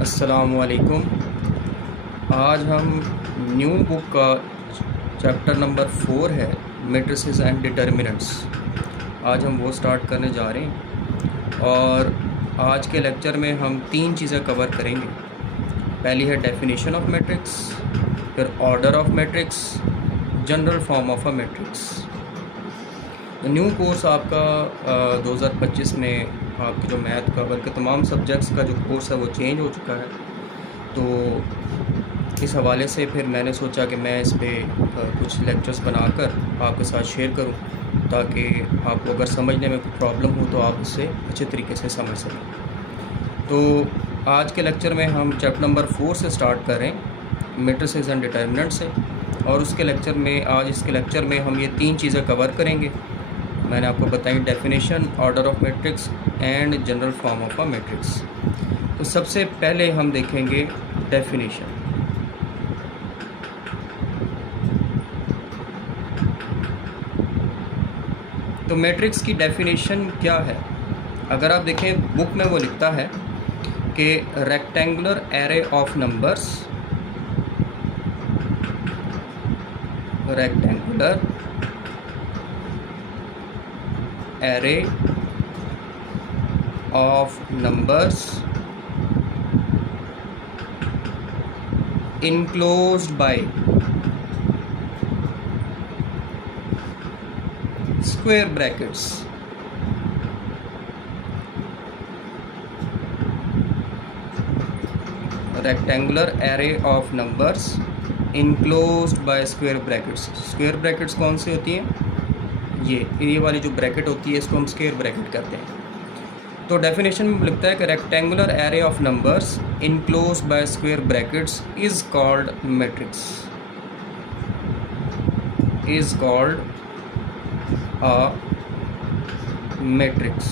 अस्सलामुअलैकुम। आज हम न्यू बुक का चैप्टर नंबर 4 है मैट्रिसेस एंड डिटर्मिनेंट्स। आज हम वो स्टार्ट करने जा रहे हैं और आज के लेक्चर में हम 3 चीज़ें कवर करेंगे। पहली है डेफिनेशन ऑफ मैट्रिक्स, फिर order of matrix, general form of a matrix. New course आपका 2025 में आपकी जो मैथ का बल्कि तमाम सब्जेक्ट्स का जो कोर्स है वो चेंज हो चुका है। तो इस हवाले से फिर मैंने सोचा कि मैं इस पर कुछ लेक्चर्स बनाकर आपके साथ शेयर करूं, ताकि आपको अगर समझने में कोई प्रॉब्लम हो तो आप उससे अच्छे तरीके से समझ सकें। तो आज के लेक्चर में हम चैप्टर नंबर 4 से स्टार्ट कर रहे हैं, मैट्रिसेस एंड डिटर्मिनेंट से। और उसके लेक्चर में आज इसके लेक्चर में हम ये 3 चीज़ें कवर करेंगे। मैंने आपको बताई definition, order of matrix and general form of a matrix. तो सबसे पहले हम देखेंगे डेफिनेशन। तो मैट्रिक्स की डेफिनेशन क्या है? अगर आप देखें बुक में वो लिखता है कि rectangular array of numbers, rectangular array of numbers enclosed by square brackets rectangular array of numbers enclosed by square brackets। square brackets कौन सी होती हैं? ये वाली जो ब्रैकेट होती है इसको हम स्क्वायर ब्रैकेट कहते हैं। तो डेफिनेशन में लिखता है कि rectangular array of numbers enclosed bye square brackets is called matrix, is called a matrix.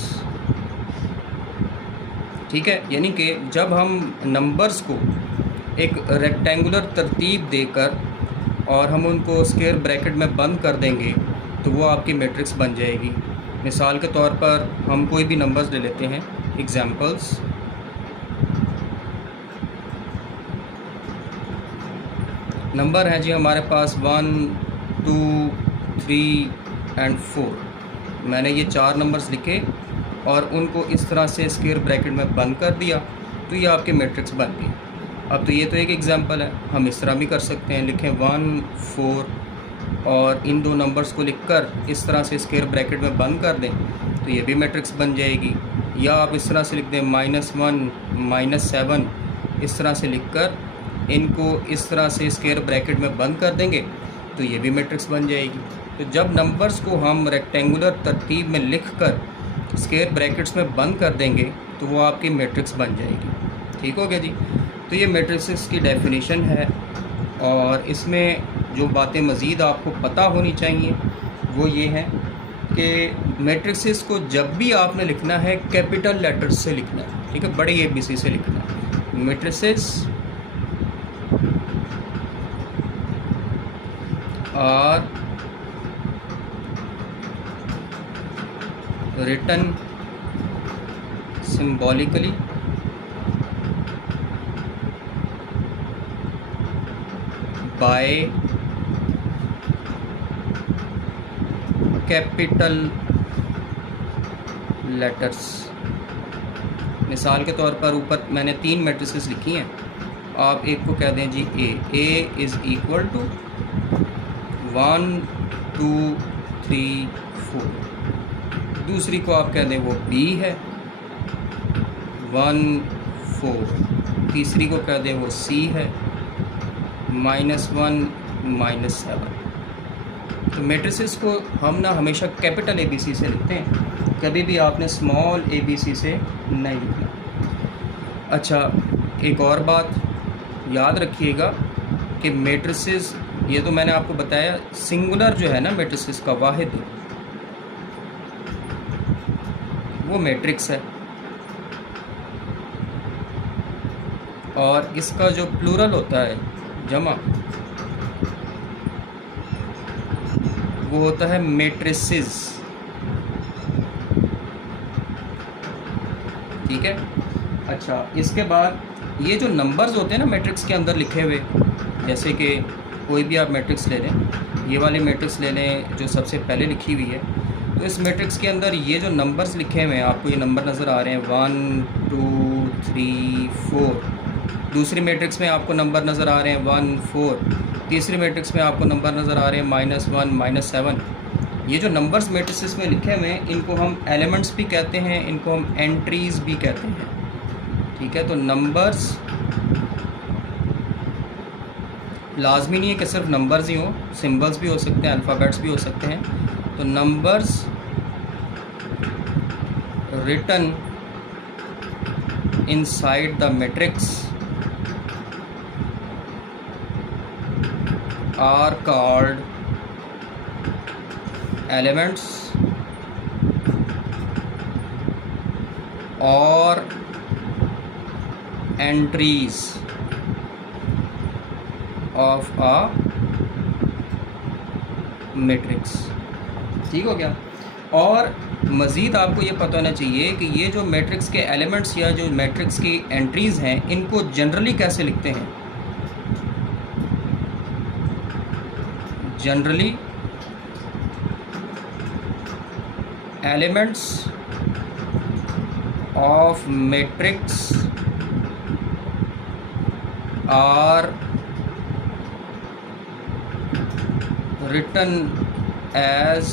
ठीक है, यानी कि जब हम नंबर्स को एक रेक्टेंगुलर तरतीब देकर और हम उनको स्क्वायर ब्रैकेट में बंद कर देंगे तो वो आपकी मैट्रिक्स बन जाएगी। मिसाल के तौर पर हम कोई भी नंबर्स ले लेते हैं, एग्जांपल्स। नंबर हैं जी हमारे पास 1, 2, 3 एंड 4। मैंने ये 4 नंबर्स लिखे और उनको इस तरह से स्क्वायर ब्रैकेट में बंद कर दिया तो ये आपकी मैट्रिक्स बन गई। अब तो ये तो एक एग्जांपल है, हम इस तरह भी कर सकते हैं। लिखें 1, 4 और इन 2 नंबर्स को लिखकर इस तरह से स्क्वायर ब्रैकेट में बंद कर दें तो ये भी मैट्रिक्स बन जाएगी। या आप इस तरह से लिख दें -1, -7, इस तरह से लिखकर इनको इस तरह से स्क्वायर ब्रैकेट में बंद कर देंगे तो ये भी मैट्रिक्स बन जाएगी। तो जब नंबर्स को हम रेक्टेंगुलर तरतीब में लिखकर स्क्वायर ब्रैकेट्स में बंद कर देंगे तो वो आपकी मैट्रिक्स बन जाएगी। ठीक हो गया जी। तो ये मैट्रिक्स की डेफिनेशन है और इसमें जो बातें मज़ीद आपको पता होनी चाहिए वो ये हैं कि मैट्रिक्स को जब भी आपने लिखना है कैपिटल लेटर्स से लिखना है। ठीक है, बड़े ABC से लिखना है। Matrix are written symbolically by capital letters. मिसाल के तौर पर ऊपर मैंने 3 मैट्रिसेस लिखी हैं, आप एक को कह दें जी A इज़ इक्वल टू 1, 2, 3, 4। दूसरी को आप कह दें वो B है 1, 4। तीसरी को कह दें वो C है -1, -7। तो मैट्रिसेस को हम ना हमेशा कैपिटल ABC से लिखते हैं, कभी भी आपने स्मॉल ABC से नहीं लिखना। अच्छा, एक और बात याद रखिएगा कि मैट्रिसेस, ये तो मैंने आपको बताया, सिंगुलर जो है ना मैट्रिसेस का वाहिद वो मैट्रिक्स है, और इसका जो प्लूरल होता है, जमा, वो होता है मैट्रिसेस। ठीक है। अच्छा, इसके बाद ये जो नंबर्स होते हैं ना मैट्रिक्स के अंदर लिखे हुए, जैसे कि कोई भी आप मैट्रिक्स ले लें, ये वाली मैट्रिक्स ले लें जो सबसे पहले लिखी हुई है, तो इस मैट्रिक्स के अंदर ये जो नंबर्स लिखे हुए हैं, आपको ये नंबर नज़र आ रहे हैं 1 2 3 4। दूसरी मैट्रिक्स में आपको नंबर नज़र आ रहे हैं 1 4। तीसरी मैट्रिक्स में आपको नंबर नज़र आ रहे हैं -1 -7। ये जो नंबर्स मैट्रिसेस में लिखे हुए हैं, इनको हम एलिमेंट्स भी कहते हैं, इनको हम एंट्रीज़ भी कहते हैं। ठीक है, तो नंबर्स लाजमी नहीं है कि सिर्फ नंबर्स ही हों, सिंबल्स भी हो सकते हैं, अल्फ़ाबेट्स भी हो सकते हैं। तो numbers written inside the matrix are called elements और एंट्रीज ऑफ अ मैट्रिक्स। ठीक हो गया। और मज़ीद आपको ये पता होना चाहिए कि ये जो मैट्रिक्स के एलिमेंट्स या जो मैट्रिक्स की एंट्रीज़ हैं, इनको जनरली कैसे लिखते हैं। Generally elements of matrix are written as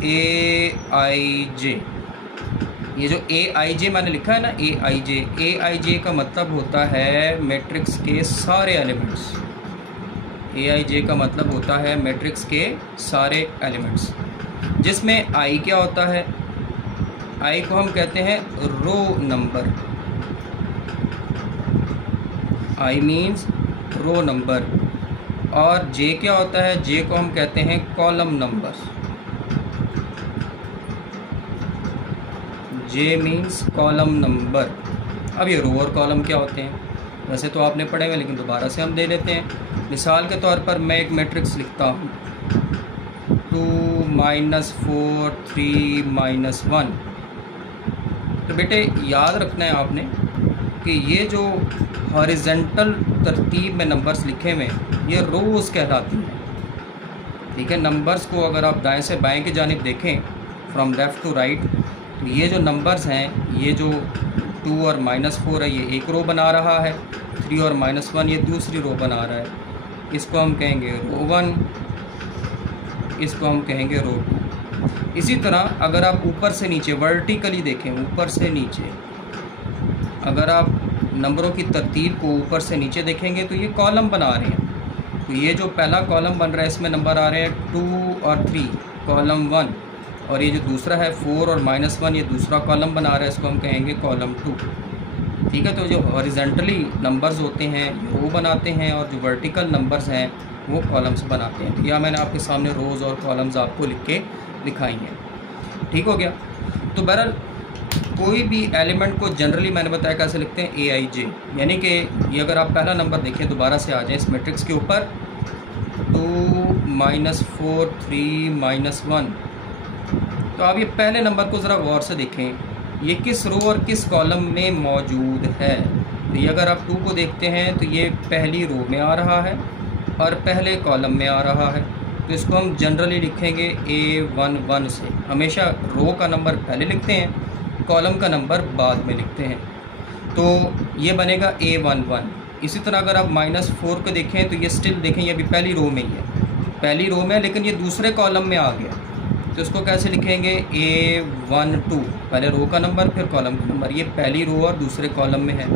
AIJ। ये जो AIJ मैंने लिखा है ना, AIJ का मतलब होता है मैट्रिक्स के सारे एलिमेंट्स। AIJ का मतलब होता है मैट्रिक्स के सारे एलिमेंट्स, जिसमें I क्या होता है, आई को हम कहते हैं row number. I means row number. और जे क्या होता है, जे को हम कहते हैं कॉलम नंबर। जे मीन्स कॉलम नंबर। अब ये रो और कॉलम क्या होते हैं, वैसे तो आपने पढ़े हुए, लेकिन दोबारा से हम दे लेते हैं। मिसाल के तौर पर मैं एक मैट्रिक्स लिखता हूँ 2 -4 3 -1। तो बेटे याद रखना है आपने कि ये जो हॉरिजेंटल तरतीब में नंबर्स लिखे हुए हैं, ये रोज़ कहलाती हैं। ठीक है, नंबर्स को अगर आप दाएं से बाएं की जानिब देखें, फ्रॉम लेफ़्ट टू राइट, तो ये जो नंबर्स हैं, ये जो 2 और -4 है, ये एक रो बना रहा है। 3 और -1 ये दूसरी रो बना रहा है। इसको हम कहेंगे रो 1, इसको हम कहेंगे रो 2। इसी तरह अगर आप ऊपर से नीचे वर्टिकली देखें, ऊपर से नीचे अगर आप नंबरों की तरतीब को ऊपर से नीचे देखेंगे, तो ये कॉलम बना रहे हैं। तो ये जो पहला कॉलम बन रहा है, इसमें नंबर आ रहे हैं 2 और 3, कॉलम 1। और ये जो दूसरा है 4 और -1, ये दूसरा कॉलम बना रहा है, इसको हम कहेंगे कॉलम 2। ठीक है, तो जो हॉरिजेंटली नंबर्स होते हैं रो बनाते हैं, और जो वर्टिकल नंबर्स हैं वो कॉलम्स बनाते हैं। तो यह मैंने आपके सामने रोज़ और कॉलम्स आपको लिख के दिखाई हैं। ठीक हो गया। तो बहरहाल कोई भी एलिमेंट को जनरली मैंने बताया कैसे लिखते हैं, AIJ। यानी कि ये अगर आप पहला नंबर देखें, दोबारा से आ जाए इस मैट्रिक्स के ऊपर, 2 -4 3 -1। तो आप ये पहले नंबर को ज़रा गौर से देखें, ये किस रो और किस कॉलम में मौजूद है। तो ये अगर आप 2 को देखते हैं, तो ये पहली रो में आ रहा है और पहले कॉलम में आ रहा है। तो इसको हम जनरली लिखेंगे A11 से। हमेशा रो का नंबर पहले लिखते हैं, कॉलम का नंबर बाद में लिखते हैं। तो ये बनेगा A11। इसी तरह अगर आप -4 को देखें, तो ये स्टिल देखें, ये अभी पहली रो में ही है, पहली रो में, लेकिन ये दूसरे कॉलम में आ गया। तो इसको कैसे लिखेंगे, A12। पहले रो का नंबर फिर कॉलम का नंबर, ये पहली रो और दूसरे कॉलम में है।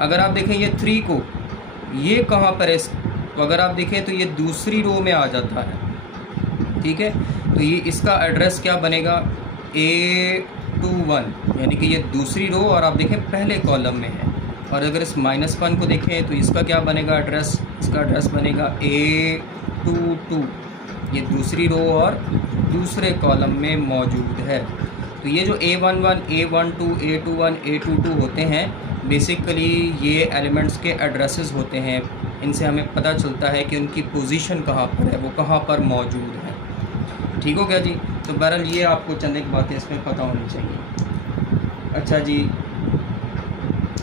अगर आप देखें ये 3 को, ये कहाँ पर है, तो अगर आप देखें तो ये दूसरी रो में आ जाता है। ठीक है, तो ये इसका एड्रेस क्या बनेगा, A21, यानी कि ये दूसरी रो और आप देखें पहले कॉलम में है। और अगर इस -1 को देखें, तो इसका क्या बनेगा एड्रेस, इसका एड्रेस बनेगा A22, ये दूसरी रो और दूसरे कॉलम में मौजूद है। तो ये जो A11, A12, A21, A22 होते हैं, बेसिकली ये एलिमेंट्स के एड्रेसेस होते हैं। इनसे हमें पता चलता है कि उनकी पोजीशन कहाँ पर है, वो कहाँ पर मौजूद है। ठीक हो गया जी। तो बहरहाल ये आपको चंद एक बातें इसमें पता होनी चाहिए। अच्छा जी,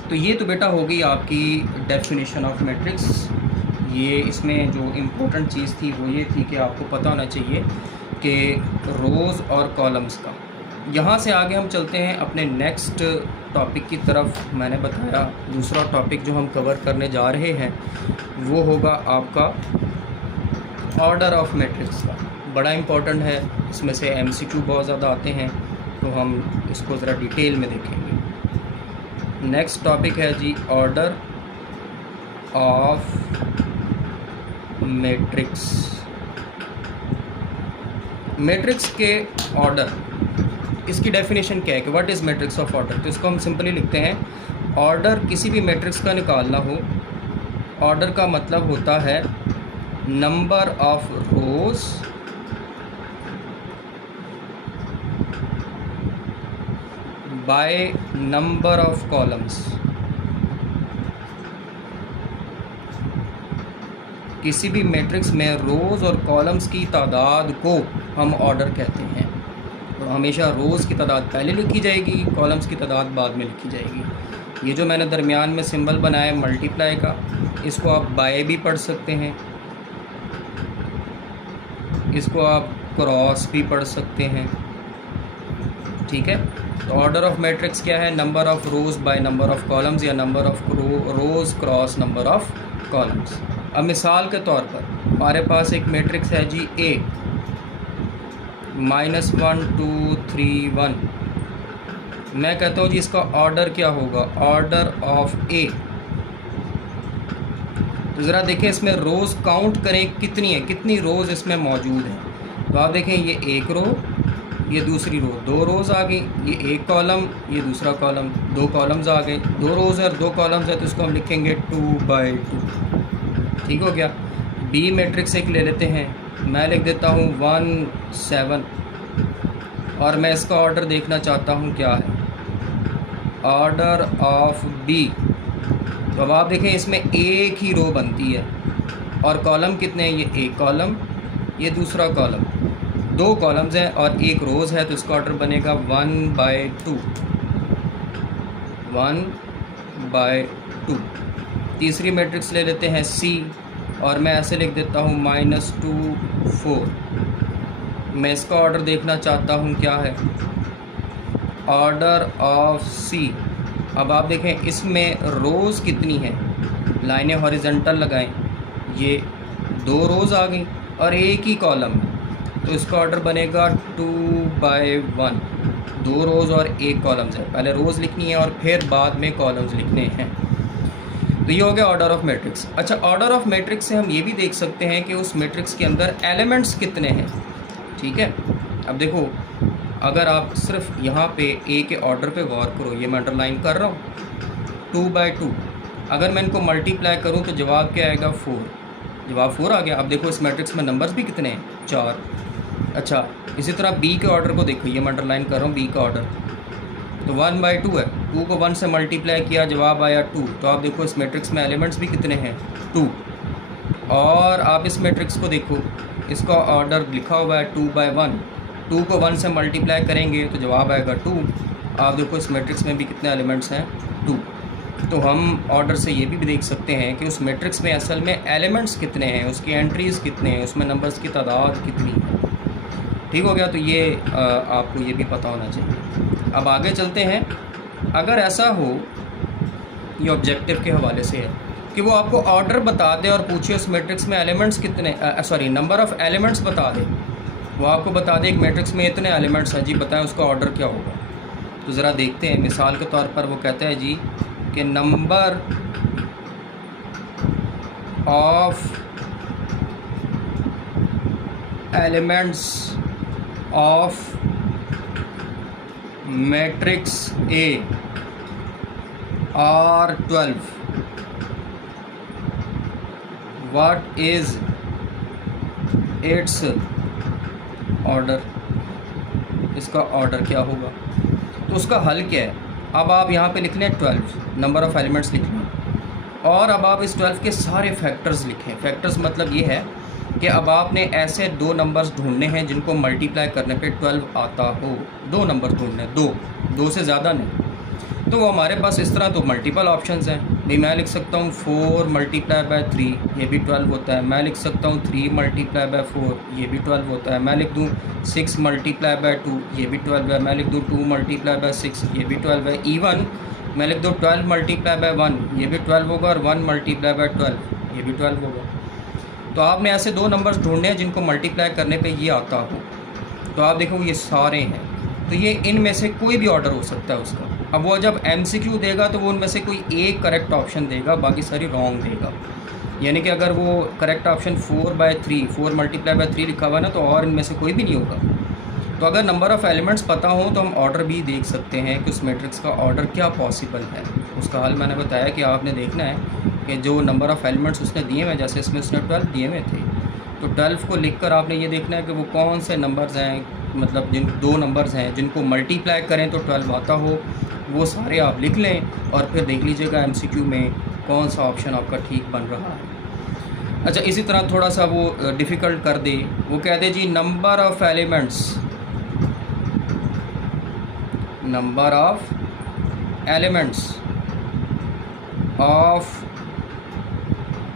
तो ये तो बेटा हो गई आपकी डेफिनेशन ऑफ मैट्रिक्स। ये इसमें जो इम्पोर्टेंट चीज़ थी वो ये थी कि आपको पता होना चाहिए कि रोज़ और कॉलम्स का। यहाँ से आगे हम चलते हैं अपने नेक्स्ट टॉपिक की तरफ। मैंने बताया दूसरा टॉपिक जो हम कवर करने जा रहे हैं वो होगा आपका ऑर्डर ऑफ मैट्रिक्स का। बड़ा इम्पोर्टेंट है, इसमें से MCQ बहुत ज़्यादा आते हैं, तो हम इसको ज़रा डिटेल में देखेंगे। नेक्स्ट टॉपिक है जी ऑर्डर ऑफ मैट्रिक्स। मैट्रिक्स के ऑर्डर, इसकी डेफिनेशन क्या है कि what is matrix of order. तो इसको हम सिंपली लिखते हैं, ऑर्डर किसी भी मैट्रिक्स का निकालना हो, ऑर्डर का मतलब होता है number of rose bye number of columns. किसी भी मैट्रिक्स में रोज़ और कॉलम्स की तादाद को हम ऑर्डर कहते हैं। तो हमेशा रोज़ की तादाद पहले लिखी जाएगी, कॉलम्स की तादाद बाद में लिखी जाएगी। ये जो मैंने दरमियान में सिंबल बनाया मल्टीप्लाई का, इसको आप बाय भी पढ़ सकते हैं, इसको आप क्रॉस भी पढ़ सकते हैं, ठीक है। तो ऑर्डर ऑफ मैट्रिक्स क्या है, number of rows by number of columns या number of rows cross number of columns. अब मिसाल के तौर पर हमारे पास एक मैट्रिक्स है जी A -1 2 3 1। मैं कहता हूँ जी इसका ऑर्डर क्या होगा, ऑर्डर ऑफ A। तो ज़रा देखें इसमें रोज़ काउंट करें कितनी है, कितनी रोज़ इसमें मौजूद है। तो आप देखें ये एक रो, ये दूसरी रो, दो रोज़ आ गई, ये एक कॉलम, ये दूसरा कॉलम, दो कॉलम्स आ गए, दो रोज़ है और दो कॉलम्स है, तो इसको हम लिखेंगे 2/2, ठीक हो गया। बी मैट्रिक्स एक ले लेते हैं, मैं लिख देता हूँ 1 7 और मैं इसका ऑर्डर देखना चाहता हूँ क्या है, ऑर्डर ऑफ बी। तो अब आप देखें इसमें एक ही रो बनती है और कॉलम कितने हैं, ये एक कॉलम, ये दूसरा कॉलम, दो कॉलम्स हैं और एक रोज़ है, तो इसका ऑर्डर बनेगा 1/2, 1/2। तीसरी मैट्रिक्स ले लेते हैं C और मैं ऐसे लिख देता हूँ -2 4। मैं इसका ऑर्डर देखना चाहता हूँ क्या है, ऑर्डर ऑफ C। अब आप देखें इसमें रोज़ कितनी है, लाइनें हॉरिजॉन्टल लगाएं, ये दो रोज़ आ गई और एक ही कॉलम है, तो इसका ऑर्डर बनेगा 2/1। दो रोज़ और एक कॉलम्स है, पहले रोज़ लिखनी है और फिर बाद में कॉलम्स लिखने हैं। तो ये हो गया ऑर्डर ऑफ मैट्रिक्स। अच्छा, ऑर्डर ऑफ मैट्रिक्स से हम ये भी देख सकते हैं कि उस मैट्रिक्स के अंदर एलिमेंट्स कितने हैं, ठीक है। अब देखो अगर आप सिर्फ यहाँ पे ए के ऑर्डर पे गौर करो, ये मैं अंडरलाइन कर रहा हूँ 2/2। अगर मैं इनको मल्टीप्लाई करूँ तो जवाब क्या आएगा, 4। जवाब 4 आ गया। अब देखो इस मैट्रिक्स में नंबर्स भी कितने हैं, 4। अच्छा, इसी तरह बी के ऑर्डर को देखो, ये मैं अंडरलाइन कर रहा हूँ बी का ऑर्डर, तो 1/2 है, 2 को 1 से मल्टीप्लाई किया, जवाब आया 2। तो आप देखो इस मैट्रिक्स में एलिमेंट्स भी कितने हैं, 2। और आप इस मैट्रिक्स को देखो, इसका ऑर्डर लिखा हुआ है 2/1, 2 को 1 से मल्टीप्लाई करेंगे तो जवाब आएगा 2। आप देखो इस मैट्रिक्स में भी कितने एलिमेंट्स हैं, 2। तो हम ऑर्डर से ये भी देख सकते हैं कि उस मैट्रिक्स में असल में एलिमेंट्स कितने हैं, उसकी एंट्रीज़ कितने हैं, उसमें नंबर्स की तादाद कितनी है, ठीक हो गया। तो ये आपको ये भी पता होना चाहिए। अब आगे चलते हैं। अगर ऐसा हो, ये ऑब्जेक्टिव के हवाले से है कि वो आपको ऑर्डर बता दे और पूछे उस मैट्रिक्स में एलिमेंट्स कितने, नंबर ऑफ एलिमेंट्स बता दे, वो आपको बता दे एक मैट्रिक्स में इतने एलिमेंट्स हैं जी, बताएं उसका ऑर्डर क्या होगा। तो ज़रा देखते हैं। मिसाल के तौर पर वो कहता है जी कि number of elements of matrix A are 12। What is its order, इसका ऑर्डर क्या होगा। तो उसका हल क्या है, अब आप यहाँ पे लिख लें 12, नंबर ऑफ़ एलिमेंट्स लिख लें और अब आप इस 12 के सारे फैक्टर्स लिखें। फैक्टर्स मतलब ये है कि अब आपने ऐसे दो नंबर्स ढूंढने हैं जिनको मल्टीप्लाई करने पे 12 आता हो। दो नंबर ढूंढने, दो से ज़्यादा नहीं। तो हमारे पास इस तरह तो मल्टीपल ऑप्शंस हैं भाई। मैं लिख सकता हूँ 4 मल्टीप्लाई बाय 3, ये भी 12 होता है। मैं लिख सकता हूँ 3 मल्टीप्लाई बाय 4, ये भी 12 होता है। मैं लिख दूँ 6 मल्टीप्लाई बाय 2, ये भी 12 है। मैं लिख दूँ 2 मल्टीप्लाई बाय 6, ये भी 12 है। इवन मैं लिख दूँ 12 मल्टीप्लाई बाय 1, ये भी 12 होगा, और 1 मल्टीप्लाई बाय 12, ये भी 12 होगा। तो आपने ऐसे दो नंबर्स ढूंढने हैं जिनको मल्टीप्लाई करने पे ये आता हो। तो आप देखो ये सारे हैं, तो ये इनमें से कोई भी ऑर्डर हो सकता है उसका। अब वो जब MCQ देगा तो वो उनमें से कोई एक करेक्ट ऑप्शन देगा, बाकी सारी रॉन्ग देगा। यानी कि अगर वो करेक्ट ऑप्शन 4/3, 4 मल्टीप्लाई बाय 3 लिखा हुआ है ना, तो और इनमें से कोई भी नहीं होगा। तो अगर नंबर ऑफ़ एलिमेंट्स पता हो तो हम ऑर्डर भी देख सकते हैं कि उस मैट्रिक्स का ऑर्डर क्या पॉसिबल है। उसका हल मैंने बताया कि आपने देखना है कि जो नंबर ऑफ़ एलिमेंट्स उसने दिए हुए, जैसे इसमें उसने 12 दिए हुए थे, तो 12 को लिखकर आपने ये देखना है कि वो कौन से नंबर्स हैं, मतलब जिन दो नंबर्स हैं जिनको मल्टीप्लाई करें तो 12 आता हो, वो सारे आप लिख लें और फिर देख लीजिएगा MCQ में कौन सा ऑप्शन आपका ठीक बन रहा है। अच्छा, इसी तरह थोड़ा सा वो डिफ़िकल्ट कर दे, वो कह दे जी number of elements of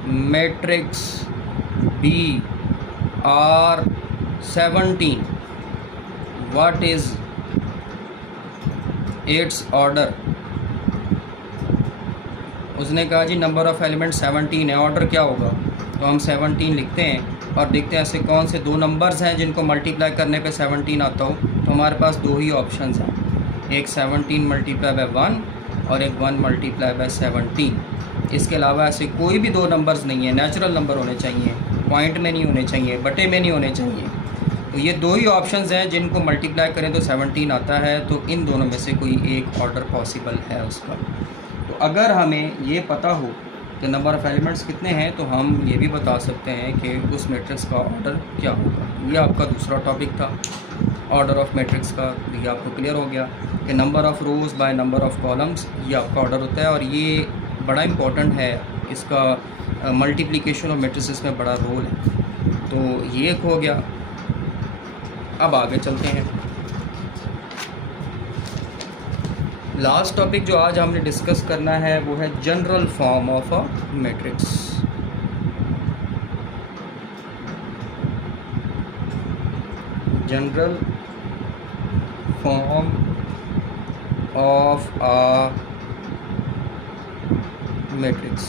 matrix B are 17, what is its order. उसने कहा जी नंबर ऑफ़ एलिमेंट 17 है, ऑर्डर क्या होगा। तो हम 17 लिखते हैं और देखते हैं ऐसे कौन से दो नंबर्स हैं जिनको मल्टीप्लाई करने पे 17 आता हो। तो हमारे पास दो ही ऑप्शंस हैं, एक 17 मल्टीप्लाई बाय 1 और एक 1 मल्टीप्लाई बाय 17। इसके अलावा ऐसे कोई भी दो नंबर्स नहीं है। नेचुरल नंबर होने चाहिए, पॉइंट में नहीं होने चाहिए, बटे में नहीं होने चाहिए। तो ये दो ही ऑप्शंस हैं जिनको मल्टीप्लाई करें तो 17 आता है। तो इन दोनों में से कोई एक ऑर्डर पॉसिबल है उसका। तो अगर हमें ये पता हो कि नंबर ऑफ़ एलिमेंट्स कितने हैं, तो हम ये भी बता सकते हैं कि उस मैट्रिक्स का ऑर्डर क्या होगा। ये आपका दूसरा टॉपिक था, ऑर्डर ऑफ मैट्रिक्स का। ये आपको क्लियर हो गया कि number of rows by number of columns ये आपका ऑर्डर होता है, और ये बड़ा इम्पॉर्टेंट है, इसका मल्टीप्लिकेशन ऑफ मैट्रिसेस में बड़ा रोल है। तो ये एक हो गया। अब आगे चलते हैं। लास्ट टॉपिक जो आज हमने डिस्कस करना है वो है general form of a matrix. General form of a matrix.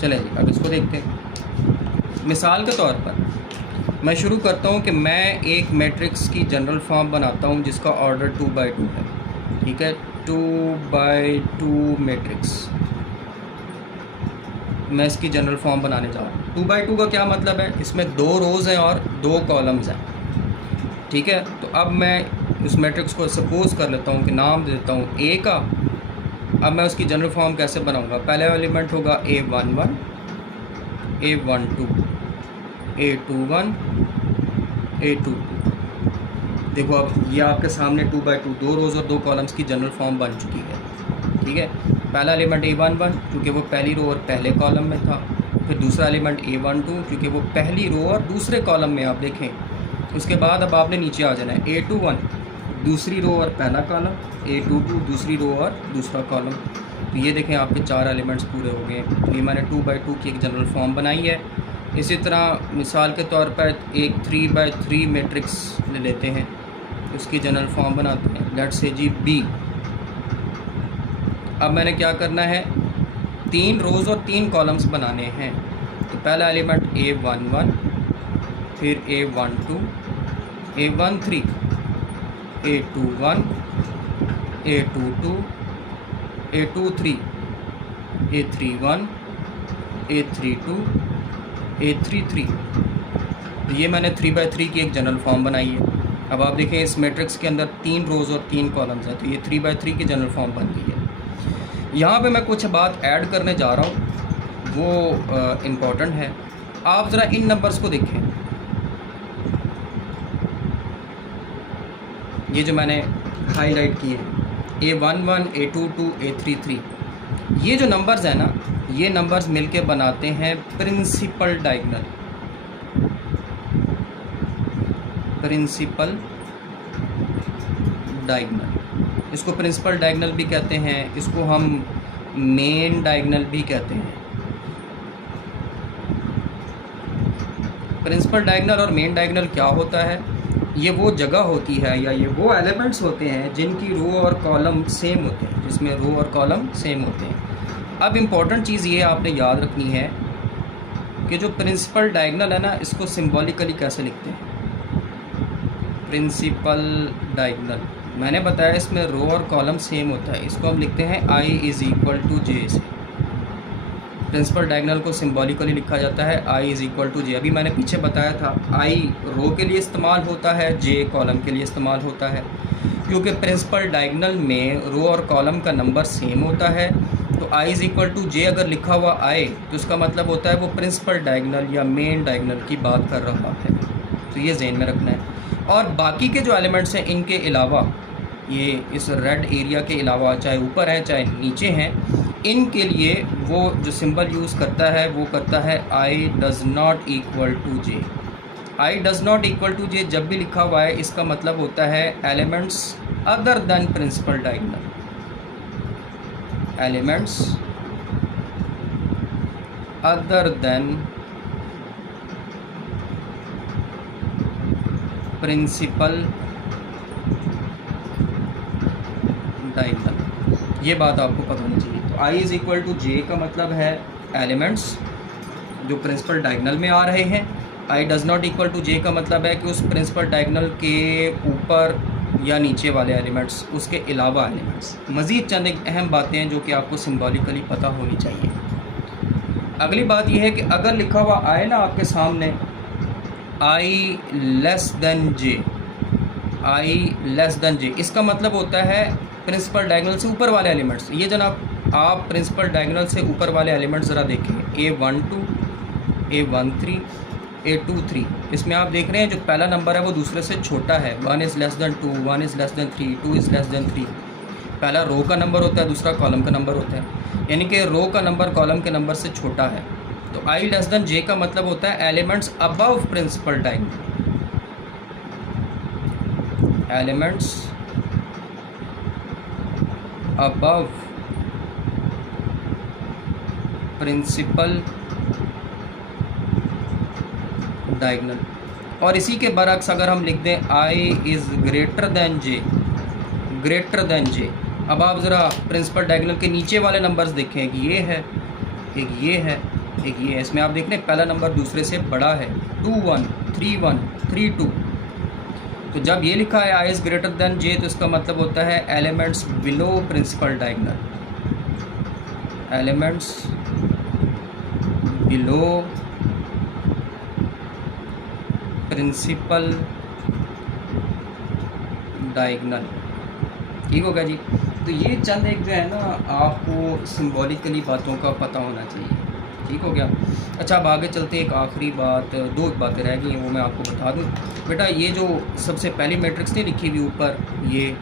चलें जी, अब इसको देखते हैं। मिसाल के तौर पर मैं शुरू करता हूं कि मैं एक मैट्रिक्स की जनरल फॉर्म बनाता हूं जिसका ऑर्डर 2/2 है। ठीक है, 2/2 मैट्रिक्स मैं इसकी जनरल फॉर्म बनाने जा रहा हूँ। 2/2 का क्या मतलब है, इसमें 2 रोज़ हैं और 2 कॉलम्स हैं। ठीक है, तो अब मैं उस मैट्रिक्स को सपोज कर लेता हूँ कि नाम दे देता हूँ A का। अब मैं उसकी जनरल फॉर्म कैसे बनाऊँगा, पहला एलिमेंट होगा A11, A12, A21, A22। देखो अब ये आपके सामने 2/2 दो रोज़ और 2 कॉलम्स की जनरल फॉर्म बन चुकी है। ठीक है, पहला एलिमेंट A11 क्योंकि वो पहली रो और पहले कॉलम में था। फिर दूसरा एलिमेंट A12 क्योंकि वो पहली रो और दूसरे कॉलम में, आप देखें। उसके बाद अब आपने नीचे आ जाना है A21 दूसरी रो और पहला कॉलम, A22 दूसरी रो और दूसरा कॉलम। तो ये देखें आपके 4 एलिमेंट्स पूरे हो गए। तो ये मैंने 2/2 की एक जनरल फॉर्म बनाई है। इसी तरह मिसाल के तौर पर एक 3/3 मैट्रिक्स ले लेते हैं, उसकी जनरल फॉर्म बनाते हैं। Let's say ji B। अब मैंने क्या करना है, 3 रोज़ और 3 कॉलम्स बनाने हैं। तो पहला एलिमेंट A11, फिर A12, A13, A21, A22, A23, A31, A32, A33। ये मैंने 3/3 की एक जनरल फॉर्म बनाई है। अब आप देखें इस मैट्रिक्स के अंदर 3 रोज़ और 3 कॉलम्स हैं, तो ये 3/3 की जनरल फॉर्म बन गई है। यहाँ पे मैं कुछ बात ऐड करने जा रहा हूँ, वो इम्पोर्टेंट है। आप ज़रा इन नंबर्स को देखें, ये जो मैंने हाईलाइट किए हैं, A11, A22, A33, ये जो नंबर्स हैं ना, ये नंबर्स मिलके बनाते हैं प्रिंसिपल डायगोनल। प्रिंसिपल डायगोनल इसको प्रिंसिपल डायगोनल भी कहते हैं, इसको हम मेन डायगोनल भी कहते हैं। प्रिंसिपल डायगोनल और मेन डायगोनल क्या होता है? ये वो जगह होती है या ये वो एलिमेंट्स होते हैं जिनकी रो और कॉलम सेम होते हैं, जिसमें रो और कॉलम सेम होते हैं। अब इम्पॉर्टेंट चीज़ ये आपने याद रखनी है कि जो प्रिंसिपल डायगोनल है ना, इसको सिंबॉलिकली कैसे लिखते हैं। प्रिंसिपल डायगोनल मैंने बताया इसमें रो और कॉलम सेम होता है, इसको हम लिखते हैं I इज़ इक्वल टू जे से। प्रिंसिपल डायगोनल को सिंबॉलिकली लिखा जाता है I इज़ इक्वल टू जे। अभी मैंने पीछे बताया था I रो के लिए इस्तेमाल होता है, J कॉलम के लिए इस्तेमाल होता है। क्योंकि प्रिंसिपल डायगोनल में रो और कॉलम का नंबर सेम होता है, तो I इज़ इक्वल टू जे अगर लिखा हुआ आए तो उसका मतलब होता है वो प्रिंसिपल डायगोनल या मेन डायगोनल की बात कर रहा है। तो ये जहन में रखना है। और बाकी के जो एलिमेंट्स हैं इनके अलावा, ये इस रेड एरिया के अलावा, चाहे ऊपर हैं चाहे नीचे हैं, इनके लिए वो जो सिंबल यूज़ करता है वो करता है I does not equal to j. I does not equal to j जब भी लिखा हुआ है इसका मतलब होता है elements other than principal diagonal, elements other than principal diagonal. ये बात आपको पता होनी चाहिए। तो I is equal to j का मतलब है एलिमेंट्स जो प्रिंसिपल डायगोनल में आ रहे हैं। I does not equal to j का मतलब है कि उस प्रिंसिपल डायगोनल के ऊपर या नीचे वाले एलिमेंट्स, उसके अलावा एलिमेंट्स। मज़ीद चंद एक अहम बातें हैं जो कि आपको सिंबॉलिकली पता होनी चाहिए। अगली बात यह है कि अगर लिखा हुआ आए ना आपके सामने I less than j, I less than j, इसका मतलब होता है प्रिंसिपल डायगोनल से ऊपर वाले एलिमेंट्स। ये जनाब आप प्रिंसिपल डायगोनल से ऊपर वाले एलिमेंट्स ज़रा देखें, A12, A13, A23। इसमें आप देख रहे हैं जो पहला नंबर है वो दूसरे से छोटा है। 1 is less than 2, 1 is less than 3, 2 is less than 3। पहला रो का नंबर होता है, दूसरा कॉलम का नंबर होता है, यानी कि रो का नंबर कॉलम के नंबर से छोटा है। तो I लेस देन जे का मतलब होता है elements above principal diagonal, elements above principal diagonal. और इसी के बरक्स अगर हम लिख दें I is greater than j, greater than j. अब आप ज़रा प्रिंसिपल डायगोनल के नीचे वाले नंबर्स देखें, एक ये है, एक ये है, एक ये है। इसमें आप देख रहे हैं पहला नंबर दूसरे से बड़ा है, 2 1 3 1 3 2। तो जब ये लिखा है I is greater than j तो इसका मतलब होता है elements below principal diagonal, elements below principal diagonal. ठीक होगा जी। तो ये चंद एक जो है ना आपको सिंबॉलिकली बातों का पता होना चाहिए। ठीक हो गया। अच्छा अब आगे चलते एक आखिरी बात, दो बातें रह गई हैं वो मैं आपको बता दूं। बेटा ये जो सबसे पहली मैट्रिक्स नहीं लिखी हुई ऊपर, ये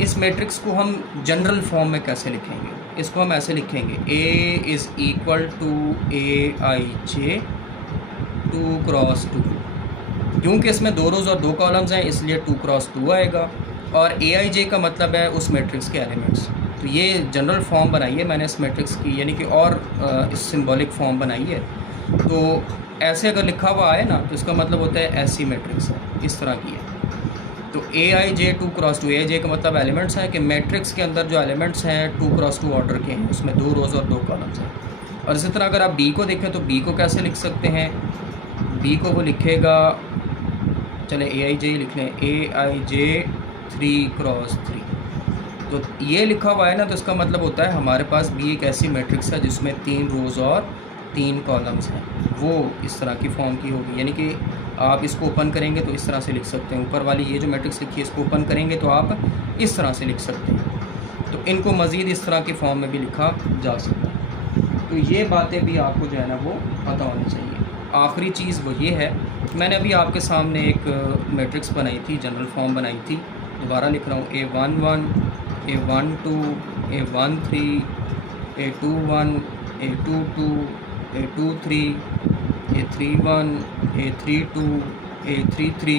इस मैट्रिक्स को हम जनरल फॉर्म में कैसे लिखेंगे? इसको हम ऐसे लिखेंगे A is equal to AIJ 2 cross 2। क्योंकि इसमें 2 रोज़ और 2 कॉलम्स हैं इसलिए 2 क्रॉस 2 आएगा। और AIJ का मतलब है उस मैट्रिक्स के एलिमेंट्स। तो ये जनरल फॉर्म बनाई है मैंने इस मैट्रिक्स की, यानी कि और इस सिंबॉलिक फॉर्म बनाई है। तो ऐसे अगर लिखा हुआ आए ना तो इसका मतलब होता है ऐसी मैट्रिक्स है, इस तरह की है। तो AIJ 2 क्रॉस 2, AIJ का मतलब एलिमेंट्स हैं कि मैट्रिक्स के अंदर जो एलिमेंट्स हैं 2 क्रॉस 2 ऑर्डर के हैं, उसमें 2 रोज़ और 2 कॉलम्स हैं। और इसी तरह अगर आप B को देखें तो B को कैसे लिख सकते हैं? B को वो लिखेगा, चले AIJ लिख लें, AIJ 3 क्रॉस 3। तो ये लिखा हुआ है ना तो इसका मतलब होता है हमारे पास भी एक ऐसी मैट्रिक्स है जिसमें 3 रोज़ और 3 कॉलम्स हैं, वो इस तरह की फॉर्म की होगी। यानी कि आप इसको ओपन करेंगे तो इस तरह से लिख सकते हैं, ऊपर वाली ये जो मैट्रिक्स लिखी है इसको ओपन करेंगे तो आप इस तरह से लिख सकते हैं। तो इनको मज़ीद इस तरह की फॉर्म में भी लिखा जा सकता है। तो ये बातें भी आपको जो है ना वो पता होनी चाहिए। आखिरी चीज़ वो ये है, मैंने अभी आपके सामने एक मैट्रिक्स बनाई थी, जनरल फॉर्म बनाई थी, दोबारा लिख रहा हूँ, A11 A12 A13 A21 A22 A23 A31 A32 A33।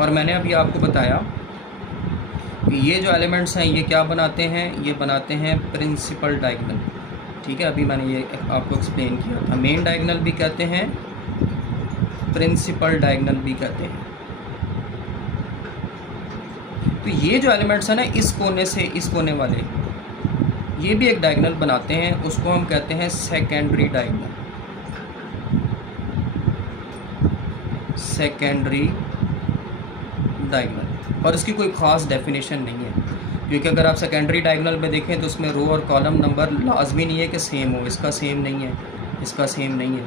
और मैंने अभी आपको बताया ये जो एलिमेंट्स हैं ये क्या बनाते हैं, ये बनाते हैं प्रिंसिपल डायगोनल। ठीक है, अभी मैंने ये आपको एक्सप्लेन किया था। मेन डायगोनल भी कहते हैं, प्रिंसिपल डायगोनल भी कहते हैं। तो ये जो एलिमेंट्स हैं ना, इस कोने से इस कोने वाले, ये भी एक डायगोनल बनाते हैं, उसको हम कहते हैं सेकेंडरी डायगोनल। सेकेंडरी डायगोनल, और इसकी कोई ख़ास डेफिनेशन नहीं है, क्योंकि अगर आप सेकेंडरी डायगोनल में देखें तो उसमें रो और कॉलम नंबर लाजमी नहीं है कि सेम हो। इसका सेम नहीं है, इसका सेम नहीं है।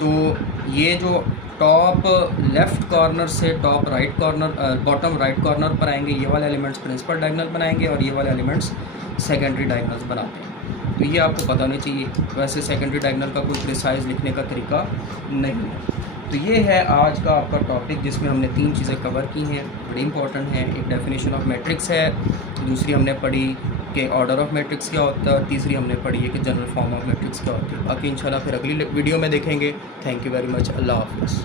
तो ये जो टॉप लेफ़्ट कॉर्नर से top right corner, bottom right corner पर आएंगे, ये वाले एलिमेंट्स प्रिंसिपल डायगोनल बनाएंगे और ये वाले एलिमेंट्स सेकेंडरी डायगोनल्स बनाते हैं। तो ये आपको पता होना चाहिए। वैसे सेकेंडरी डायगोनल का कोई प्रिसाइज लिखने का तरीका नहीं है। तो ये है आज का आपका टॉपिक, जिसमें हमने 3 चीज़ें कवर की हैं, बड़ी इंपॉर्टेंट हैं। एक डेफिनेशन ऑफ मैट्रिक्स है, दूसरी हमने पढ़ी कि ऑर्डर ऑफ मैट्रिक्स क्या होता है, और तीसरी हमने पढ़ी है कि जनरल फॉर्म ऑफ मैट्रिक्स क्या होती है। बाकी इंशाल्लाह फिर अगली वीडियो में देखेंगे। Thank you very much. अल्लाह हाफ़िज़।